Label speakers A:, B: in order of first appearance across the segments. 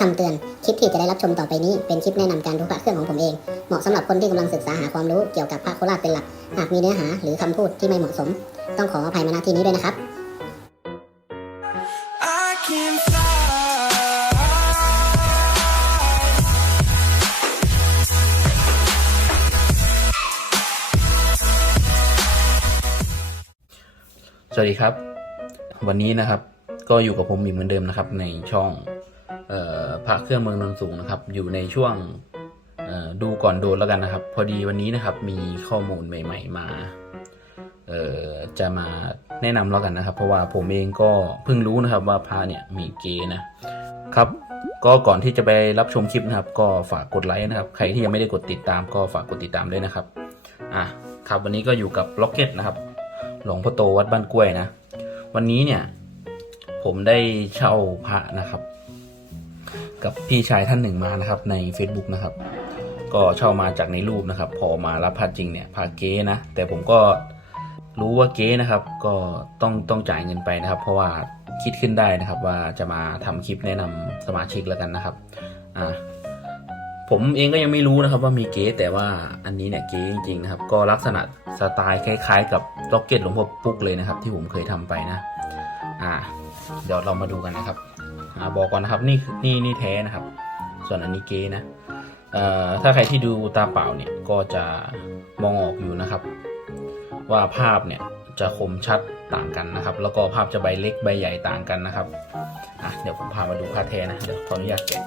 A: คำเตือน คลิปที่จะได้รับชมต่อไปนี้เป็นคลิปแนะนำการดูพระเครื่องของผมเอง เหมาะสำหรับคนที่กำลังศึกษาหาความรู้เกี่ยวกับพระโคราชเป็นหลัก หากมีเนื้อหาหรือคำพูดที่ไม่เหมาะสม ต้องขออภัยมาณที่นี้ด้วยนะครับ
B: สวัสดีครับ วันนี้นะครับก็อยู่กับผมอีกเหมือนเดิมนะครับในช่อง พระเครื่องเมืองนนสูงนะครับ อยู่ในช่วงดูก่อนโดนแล้วกันนะครับ พอดีวันนี้นะครับมีข้อมูลใหม่ ๆ มาเออจะมาแนะนำแล้วกันนะครับ เพราะว่าผมเองก็เพิ่งรู้นะครับว่าพระเนี่ยมีเกณฑ์นะครับก็ก่อนที่จะไปรับชมคลิปนะครับ ก็ฝากกดไลค์นะครับ ใครที่ยังไม่ได้กดติดตามก็ฝากกดติดตามด้วยนะครับอะครับวันนี้ก็อยู่กับล็อกเก็ตนะครับ หลวงพ่อโตวัดบ้านกล้วยนะ วันนี้เนี่ยผมได้เช่าพระนะครับ กับพี่ชายท่านหนึ่งมานะครับใน Facebook นะครับ ก็เช่ามาจากในรูปนะครับ พอมารับพระจริงเนี่ยพระเก๊นะ แต่ผมก็รู้ว่าเก๊นะครับ ก็ต้องต้องจ่ายเงินไปนะครับ เพราะว่าคิดขึ้นได้นะครับว่าจะมาทำคลิปแนะนำสมาชิกแล้วกันนะครับอ่าผมเองก็ยังไม่รู้นะครับว่ามีเก๊แต่ว่าอันนี้เนี่ยเก๊จริงๆนะครับ ก็ลักษณะสไตล์คล้ายๆ กับล็อกเก็ตหลวงพ่อปุ๊กเลยนะครับ ที่ผมเคยทำไปนะ อ่า เดี๋ยวเรามาดูกันนะครับ อ่าบอกก่อนนะครับนี่นี่นี่แท้นะครับ ส่วนอันนี้เก๊นะเอ่อถ้าใครที่ดูตาเปล่าเนี่ยก็จะมองออกอยู่นะครับ ว่าภาพเนี่ยจะคมชัดต่างกันนะครับ แล้วก็ภาพจะใบเล็กใบใหญ่ต่างกันนะครับอะเดี๋ยวผมพามาดูค่าแท้นะเดี๋ยวขออนุญาตแกะ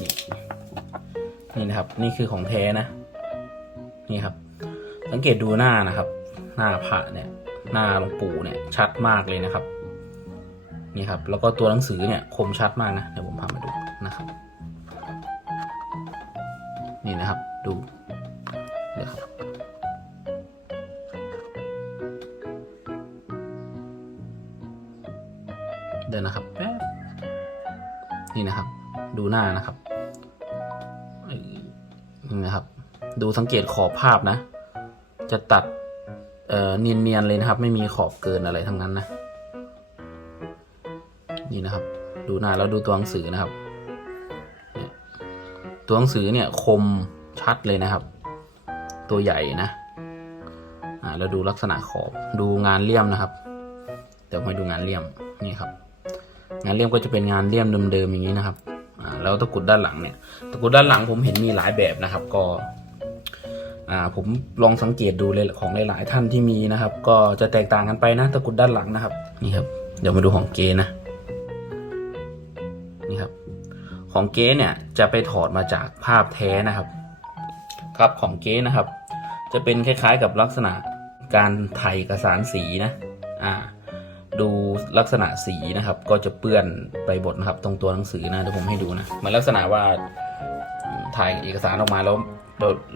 B: นี่นี่นะครับนี่คือของแท้นะ นี่ครับ สังเกตดูหน้านะครับ หน้าพระเนี่ย หน้าหลวงปู่เนี่ยชัดมากเลยนะครับนี่ครับ แล้วก็ตัวหนังสือเนี่ยคมชัดมากนะ เดี๋ยวผมพามาดูนะครับ นี่นะครับดูเดี๋ยวครับเดินนะครับแป๊บนี่นะครับ ดูหน้านะครับนี่นะครับ ดูสังเกตขอบภาพนะ จะตัด เอ่อเนียนๆเลยนะครับ ไม่มีขอบเกินอะไรทั้งนั้นนะ นี่นะครับ ดูหน้าแล้วดูตัวหนังสือนะครับ ตัวหนังสือเนี่ยคมชัดเลยนะครับ ตัวใหญ่นะอ่าแล้วดูลักษณะขอบดูงานเลี่ยมนะครับเดี๋ยวมาดูงานเลี่ยมนี่ครับ งานเลี่ยมก็จะเป็นงานเลี่ยมเดิมๆอย่างนี้นะครับอ่าแล้วตะกุดด้านหลังเนี่ย ตะกุดด้านหลังผมเห็นมีหลายแบบนะครับ ก็ อ่าผมลองสังเกตดูเลยของหลายๆท่านที่มีนะครับ ก็จะแตกต่างกันไปนะตะกุดด้านหลังนะครับนี่ครับ เดี๋ยวมาดูของเกนะนี่ครับ ของเก๊เนี่ยจะไปถอดมาจากภาพแท้นะครับ ครับของเก๊นะครับ จะเป็นคล้ายๆกับลักษณะการไถ่เอกสารสีนะอ่าดูลักษณะสีนะครับ ก็จะเปื้อนไปบดนะครับ ตรงตัวหนังสือนะเดี๋ยวผมให้ดูนะเหมือนลักษณะว่าถ่ายเอกสารออกมาแล้ว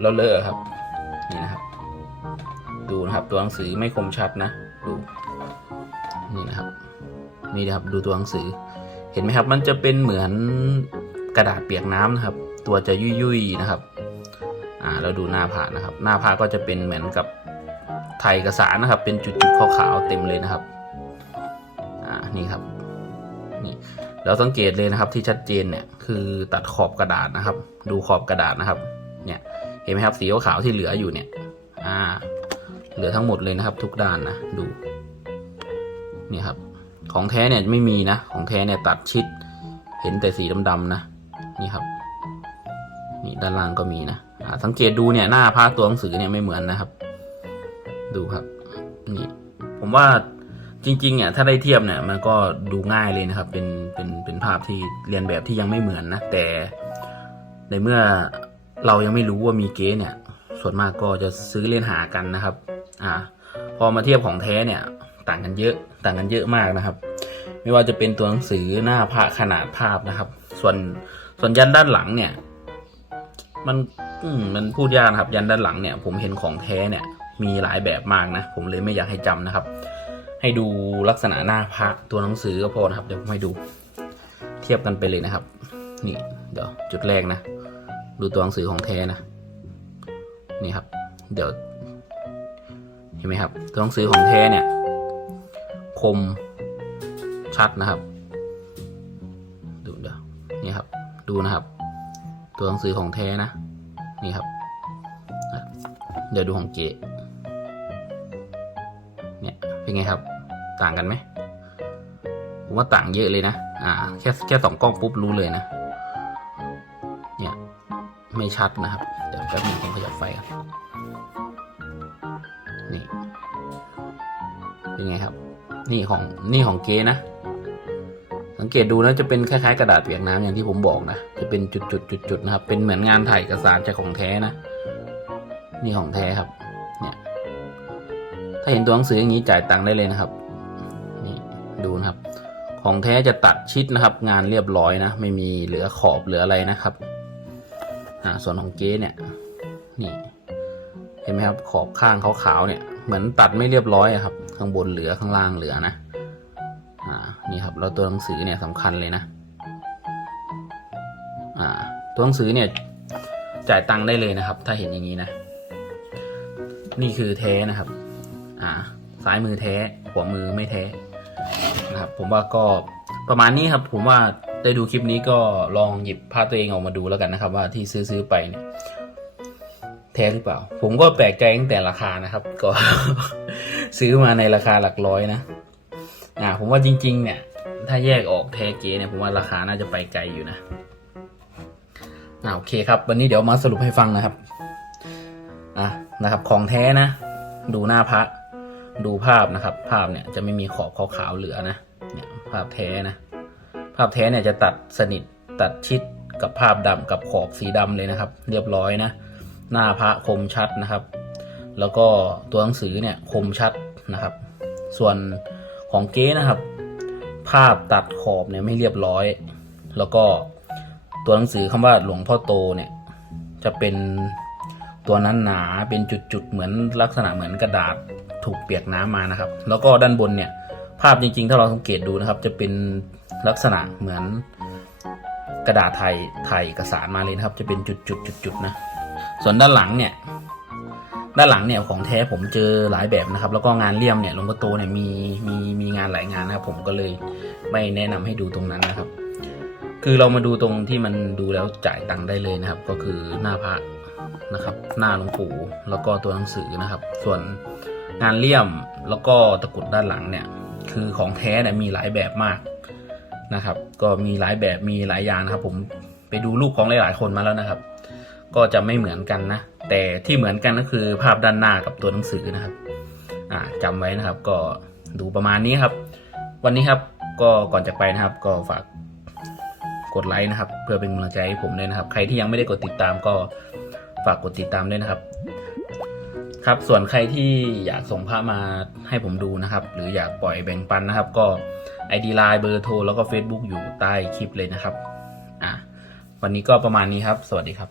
B: แล้วเลอะครับ ดูนะครับ ตัวหนังสือไม่คมชัดนะ ดูนี่นะครับ นี่นะครับดูตัวหนังสือ เห็นไหมครับ มันจะเป็นเหมือนกระดาษเปียกน้ำนะครับ ตัวจะยุ่ยๆนะครับ อ่าเราดูหน้าผ้านะครับ หน้าผ้าก็จะเป็นเหมือนกับถ่ายเอกสารนะครับ เป็นจุดๆขาวๆเต็มเลยนะครับ อ่านี่ครับนี่เราสังเกตเลยนะครับที่ชัดเจนเนี่ยคือตัดขอบกระดาษนะครับ ดูขอบกระดาษนะครับ เนี่ยเห็นไหมครับสีขาวๆที่เหลืออยู่เนี่ย อ่า เหลือทั้งหมดเลยนะครับ ทุกด้านนะดูนี่ครับ ของแท้เนี่ยไม่มีนะ ของแท้เนี่ยตัดชิด เห็นแต่สีดำๆนะ นี่ครับ นี่ด้านล่างก็มีนะสังเกตดูเนี่ยหน้าพระตัวหนังสือเนี่ยไม่เหมือนนะครับ ดูครับนี่ผมว่าจริงๆเนี่ยถ้าได้เทียบเนี่ยมันก็ดูง่ายเลยนะครับ เป็นเป็นเป็นภาพที่เรียนแบบที่ยังไม่เหมือนนะ แต่ในเมื่อเรายังไม่รู้ว่ามีเก๊เนี่ย ส่วนมากก็จะซื้อเล่นหากันนะครับ อ่า พอมาเทียบของแท้เนี่ย ต่างกันเยอะต่างกันเยอะมากนะครับ ไม่ว่าจะเป็นตัวหนังสือหน้าพระขนาดภาพนะครับ ส่วนส่วนยันด้านหลังเนี่ย มันมมันพูดยากนะครับ ยันด้านหลังเนี่ย ผมเห็นของแท้เนี่ย มีหลายแบบมากนะ ผมเลยไม่อยากให้จำนะครับ ให้ดูลักษณะหน้าพระตัวหนังสือก็พอนะครับ เดี๋ยวผมให้ดู เทียบกันไปเลยนะครับ นี่เดี๋ยวจุดแรกนะ ดูตัวหนังสือของแท้นะ นี่ครับ เดี๋ยว ห็นไหมครับ ตัวหนังสือของแท้เนี่ยคมชัดนะครับ ดูเดี๋ยวนี่ครับ ดูนะครับ ตัวหนังสือของแท้นะ นี่ครับ เดี๋ยวดูของเก๋เนี่ยเป็นไงครับ ต่างกันไหมผมว่าต่างเยอะเลยนะ อ่า แค่แค่สองกล้องปุ๊บรู้เลยนะ เนี่ย ไม่ชัดนะครับ เดี๋ยวแป๊บนึงผมขยับไฟกันนี่ เป็นไงครับ นี่ของนี่ของเกนะ สังเกตดูนะจะเป็นคล้ายๆกระดาษเปียกน้ำอย่างที่ผมบอกนะจะเป็นจุดๆๆๆนะครับ เป็นเหมือนงานถ่ายเอกสารจากของแท้นะ นี่ของแท้ครับ เนี่ย ถ้าเห็นตัวหนังสืออย่างนี้จ่ายตังค์ได้เลยนะครับ นี่ดูนะครับ ของแท้จะตัดชิดนะครับ งานเรียบร้อยนะ ไม่มีเหลือขอบเหลืออะไรนะครับอ่าส่วนของเก๊เนี่ย นี่ เห็นไหมครับ ขอบข้างขาวๆเนี่ย เหมือนตัดไม่เรียบร้อยครับ ข้างบนเหลือข้างล่างเหลือนะ อ่า นี่ครับแล้วตัวหนังสือเนี่ยสำคัญเลยนะ อ่า ตัวหนังสือเนี่ยจ่ายตังค์ได้เลยนะครับ ถ้าเห็นอย่างนี้นะ นี่คือแท้นะครับ อ่า ซ้ายมือแท้ขวามือไม่แท้นะครับ ผมว่าก็ประมาณนี้ครับ ผมว่าได้ดูคลิปนี้ก็ลองหยิบภาตัวเองออกมาดูแล้วกันนะครับ ว่าที่ซื้อซื้อไปเนี่ย แท้หรือเปล่า ผมก็แปลกใจตั้งแต่ราคานะครับ ก็ซื้อมาในราคาหลักร้อยนะอ่าผมว่าจริง ๆ เนี่ย ถ้าแยกออกแท้เก๋เนี่ยผมว่าราคาน่าจะไปไกลอยู่นะอ่าโอเคครับ วันนี้เดี๋ยวมาสรุปให้ฟังนะครับอะนะครับ ของแท้นะ ดูหน้าพระดูภาพนะครับ ภาพเนี่ยจะไม่มีขอบขาวๆเหลือนะเนี่ยภาพแท้นะ ภาพแท้เนี่ยจะตัดสนิทตัดชิดกับภาพดำกับขอบสีดำเลยนะครับ เรียบร้อยนะ หน้าพระคมชัดนะครับ แล้วก็ตัวหนังสือเนี่ยคมชัดนะครับ ส่วนของเก๊นะครับ ภาพตัดขอบเนี่ยไม่เรียบร้อย แล้วก็ตัวหนังสือคำว่าหลวงพ่อโตเนี่ยจะเป็นตัวนั้นหนาเป็นจุดๆเหมือนลักษณะเหมือนกระดาษถูกเปียกน้ำมานะครับ แล้วก็ด้านบนเนี่ยภาพจริงๆ ถ้าเราสังเกตดูนะครับ จะเป็นลักษณะเหมือนกระดาษไทยไทยเอกสารมาเลยนะครับ จะเป็นจุดๆๆๆนะ ส่วนด้านหลังเนี่ย ด้านหลังเนี่ยของแท้ผมเจอหลายแบบนะครับ แล้วก็งานเลี่ยมเนี่ยลงพ่อโตเนี่ยมีมีมีงานหลายงานนะครับ ผมก็เลยไม่แนะนำให้ดูตรงนั้นนะครับ คือเรามาดูตรงที่มันดูแล้วจ่ายตังค์ได้เลยนะครับ ก็คือหน้าพระนะครับ หน้าหลวงปู่แล้วก็ตัวหนังสือนะครับ ส่วนงานเลี่ยมแล้วก็ตะกรุดด้านหลังเนี่ย คือของแท้เนี่ยมีหลายแบบมากนะครับ ก็มีหลายแบบมีหลายอย่างนะครับ ผมไปดูรูปของหลายๆคนมาแล้วนะครับ ก็จะไม่เหมือนกันนะ แต่ที่เหมือนกันก็คือภาพด้านหน้ากับตัวหนังสือนะครับอ่าจำไว้นะครับก็ดูประมาณนี้ครับ วันนี้ครับก็ก่อนจะไปนะครับ ก็ฝากกดไลค์นะครับ เพื่อเป็นกำลังใจให้ผมด้วยนะครับ ใครที่ยังไม่ได้กดติดตามก็ฝากกดติดตามด้วยนะครับ ครับส่วนใครที่อยากส่งภาพมาให้ผมดูนะครับ หรืออยากปล่อยแบ่งปันนะครับ ก็ ID Line เบอร์โทรแล้วก็ Facebook อยู่ใต้คลิปเลยนะครับอะวันนี้ก็ประมาณนี้ครับ สวัสดีครับ